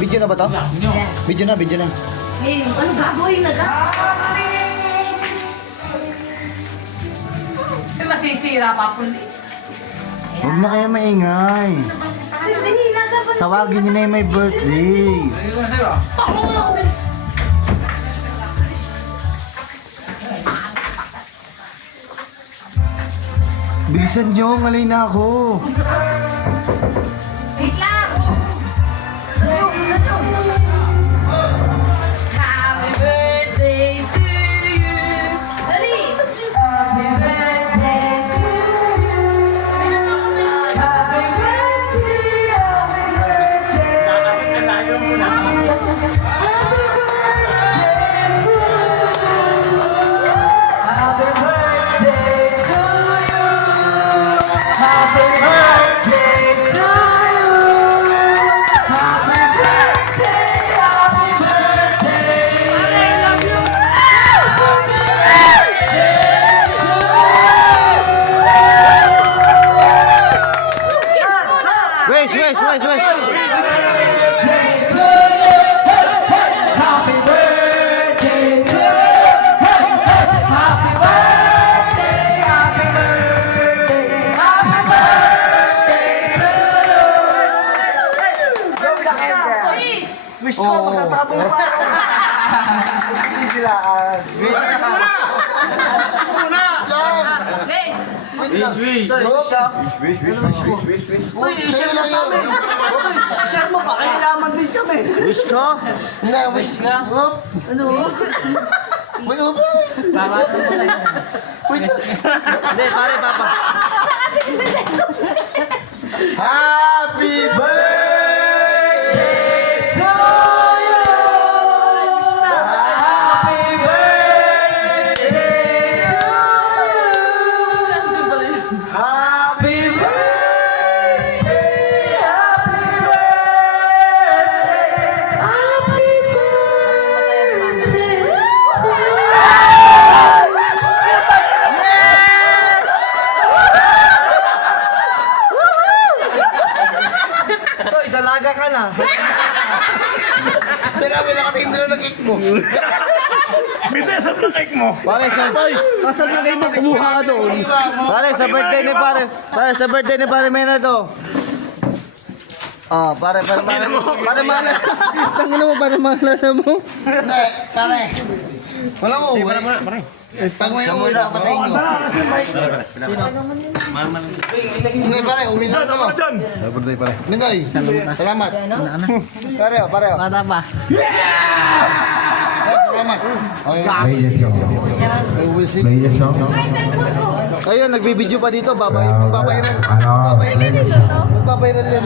Video na ba to? Video na, video na. Eh, ano gagawin na ka? Masisira pa po. Huwag na kayo maingay. Hindi, nasa pa. Tawagin niyo na yung may birthday. Bilisan niyo, ngalay na ako. Wait lang! Happy birthday to you! Dali! Happy birthday to you! Happy birthday, happy birthday! Happy birthday to you! Happy birthday to you! Happy birthday to you! Happy birthday, happy birthday! I love you! Happy birthday to you! Wait. Happy birthday to you! Happy birthday, happy birthday, happy birthday to you! Wish ko, magkasabong pa ako. Hindi sila. Uy, i-share mo sa amin. Uy, share mo pa, kailangan din kami. Wish ko? Hindi, wish ka. Ano? Wait, Hindi, pare, papa. Happy birthday to you! Happy birthday to you! Happy birthday, happy birthday, happy Uy, dalaga ka na. Teka, may nakatingin ko ng cake mo. Pare, Kasal na kayo mo, kumuha ka doon. sa birthday ni pare. Pare, sa birthday ni pare Maynard to. Ah, pare mahal. Pare mahal. Tangina mo, pare mahal mo. Hindi, pare. Walang uuwi. Pag may uuwi, papatayin ko. Hindi, pare, uwi na ako. Birthday pare. Mingoy, salamat. Pare. Mata pa. Ay, salamat. Okay, I will see. Ayun, nagbibideo pa dito, babayran. Magbabayran yan.